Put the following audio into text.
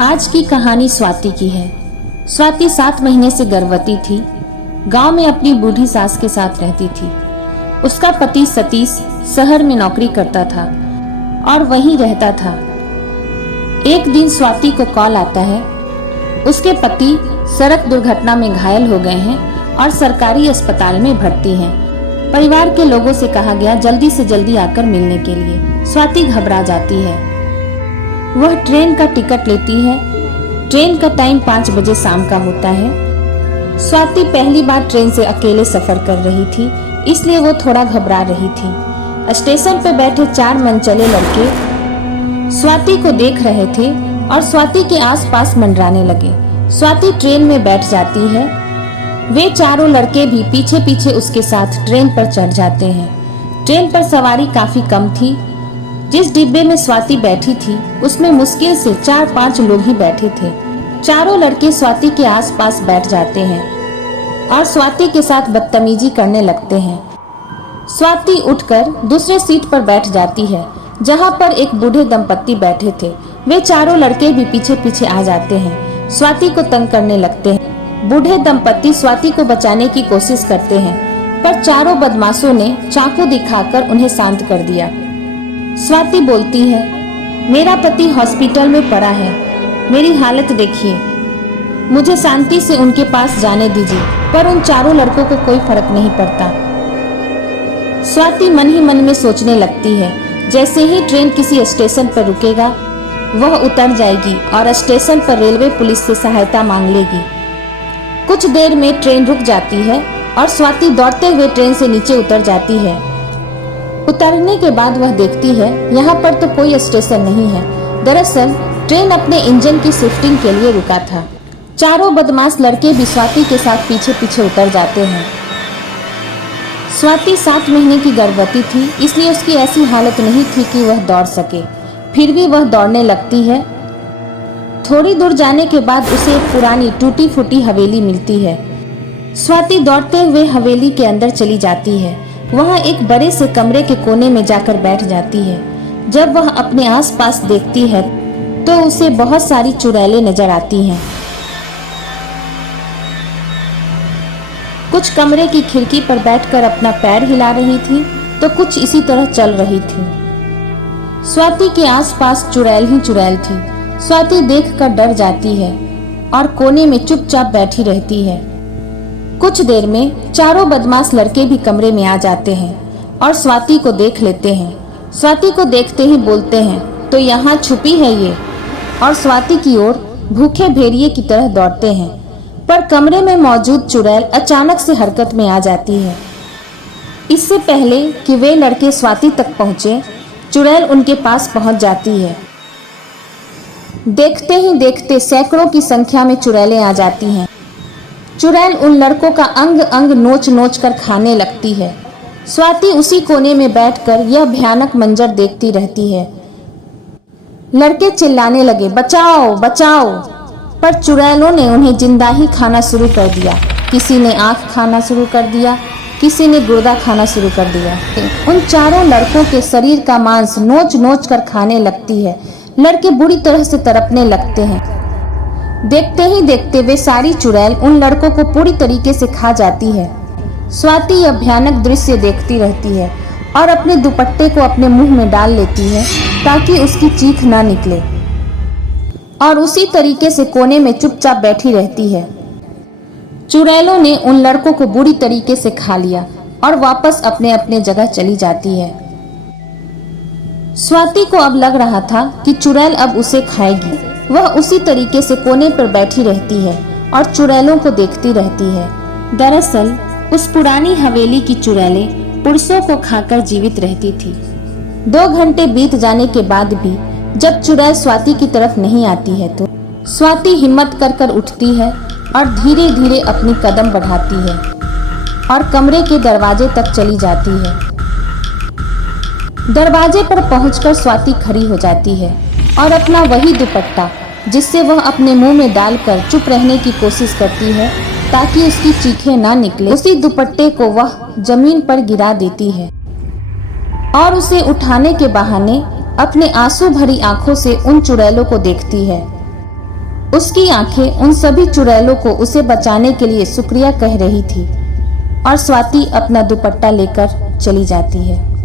आज की कहानी स्वाति की है। स्वाति 7 महीने से गर्भवती थी। गांव में अपनी बूढ़ी सास के साथ रहती थी। उसका पति सतीश शहर में नौकरी करता था और वहीं रहता था। एक दिन स्वाति को कॉल आता है। उसके पति सड़क दुर्घटना में घायल हो गए हैं और सरकारी अस्पताल में भर्ती हैं। परिवार के लोगों से कहा गया जल्दी से जल्दी आकर मिलने के लिए। स्वाति घबरा जाती है। वह ट्रेन का टिकट लेती है। ट्रेन का टाइम 5 बजे शाम का होता है। स्वाति पहली बार ट्रेन से अकेले सफर कर रही थी, इसलिए वो थोड़ा घबरा रही थी। स्टेशन पर बैठे 4 मनचले लड़के स्वाति को देख रहे थे और स्वाति के आसपास मंडराने लगे। स्वाति ट्रेन में बैठ जाती है। वे चारों लड़के भी पीछे पीछे उसके साथ ट्रेन पर चढ़ जाते हैं। ट्रेन पर सवारी काफी कम थी। जिस डिब्बे में स्वाति बैठी थी उसमें मुश्किल से 4-5 लोग ही बैठे थे। चारों लड़के स्वाति के आसपास बैठ जाते हैं और स्वाति के साथ बदतमीजी करने लगते हैं। स्वाति उठकर दूसरे सीट पर बैठ जाती है जहां पर एक बूढ़े दंपत्ति बैठे थे। वे चारों लड़के भी पीछे पीछे आ जाते हैं, स्वाति को तंग करने लगते हैं। बूढ़े दंपत्ति स्वाति को बचाने की कोशिश करते हैं, पर चारों बदमाशों ने चाकू दिखाकर उन्हें शांत कर दिया। स्वाति बोलती है, मेरा पति हॉस्पिटल में पड़ा है, मेरी हालत देखिए, मुझे शांति से उनके पास जाने दीजिए। पर उन चारों लड़कों को कोई फर्क नहीं पड़ता। स्वाति मन ही मन में सोचने लगती है, जैसे ही ट्रेन किसी स्टेशन पर रुकेगा वह उतर जाएगी और स्टेशन पर रेलवे पुलिस से सहायता मांग लेगी। कुछ देर में ट्रेन रुक जाती है और स्वाति दौड़ते हुए ट्रेन से नीचे उतर जाती है। उतरने के बाद वह देखती है यहाँ पर तो कोई स्टेशन नहीं है। दरअसल ट्रेन अपने इंजन की शिफ्टिंग के लिए रुका था। चारों बदमाश लड़के भी स्वाति के साथ पीछे पीछे उतर जाते हैं। स्वाति 7 महीने की गर्भवती थी, इसलिए उसकी ऐसी हालत नहीं थी कि वह दौड़ सके। फिर भी वह दौड़ने लगती है। थोड़ी दूर जाने के बाद उसे एक पुरानी टूटी फूटी हवेली मिलती है। स्वाति दौड़ते हुए हवेली के अंदर चली जाती है। वहाँ एक बड़े से कमरे के कोने में जाकर बैठ जाती है। जब वह अपने आसपास देखती है तो उसे बहुत सारी चुड़ैलें नजर आती हैं। कुछ कमरे की खिड़की पर बैठकर अपना पैर हिला रही थी तो कुछ इसी तरह चल रही थी। स्वाति के आसपास चुड़ैल ही चुड़ैल थी। स्वाति देखकर डर जाती है और कोने में चुपचाप बैठी रहती है। कुछ देर में चारों बदमाश लड़के भी कमरे में आ जाते हैं और स्वाति को देख लेते हैं। स्वाति को देखते ही बोलते हैं, तो यहाँ छुपी है ये, और स्वाति की ओर भूखे भेड़िए की तरह दौड़ते हैं। पर कमरे में मौजूद चुड़ैल अचानक से हरकत में आ जाती है। इससे पहले कि वे लड़के स्वाति तक पहुंचे, चुड़ैल उनके पास पहुंच जाती है। देखते ही देखते सैकड़ों की संख्या में चुड़ैलें आ जाती हैं। चुड़ैल उन लड़कों का अंग अंग नोच नोच कर खाने लगती है। स्वाति उसी कोने में बैठकर यह भयानक मंजर देखती रहती है। लड़के चिल्लाने लगे, बचाओ बचाओ, पर चुड़ैलों ने उन्हें जिंदा ही खाना शुरू कर दिया। किसी ने आंख खाना शुरू कर दिया, किसी ने गुर्दा खाना शुरू कर दिया। उन चारों लड़कों के शरीर का मांस नोच नोच कर खाने लगती है। लड़के बुरी तरह से तड़पने लगते हैं। देखते ही देखते वे सारी चुड़ैल उन लड़कों को पूरी तरीके से खा जाती है। स्वाति यह भयानक दृश्य देखती रहती है और अपने दुपट्टे को अपने मुंह में डाल लेती है ताकि उसकी चीख ना निकले, और उसी तरीके से कोने में चुपचाप बैठी रहती है। चुड़ैलों ने उन लड़कों को बुरी तरीके से खा लिया और वापस अपने अपने जगह चली जाती है। स्वाति को अब लग रहा था कि चुड़ैल अब उसे खाएगी। वह उसी तरीके से कोने पर बैठी रहती है और चुड़ैलों को देखती रहती है। दरअसल उस पुरानी हवेली की चुड़ैलें पुरुषों को खाकर जीवित रहती थी। 2 घंटे बीत जाने के बाद भी जब चुड़ैल स्वाति की तरफ नहीं आती है तो स्वाति हिम्मत कर कर उठती है और धीरे धीरे अपनी कदम बढ़ाती है और कमरे के दरवाजे तक चली जाती है। दरवाजे पर पहुंचकर स्वाति खड़ी हो जाती है और अपना वही दुपट्टा जिससे वह अपने मुंह में डालकर चुप रहने की कोशिश करती है ताकि उसकी चीखें ना निकले, उसी दुपट्टे को वह जमीन पर गिरा देती है और उसे उठाने के बहाने अपने आंसू भरी आंखों से उन चुड़ैलों को देखती है। उसकी आंखें उन सभी चुड़ैलों को उसे बचाने के लिए शुक्रिया कह रही थी और स्वाति अपना दुपट्टा लेकर चली जाती है।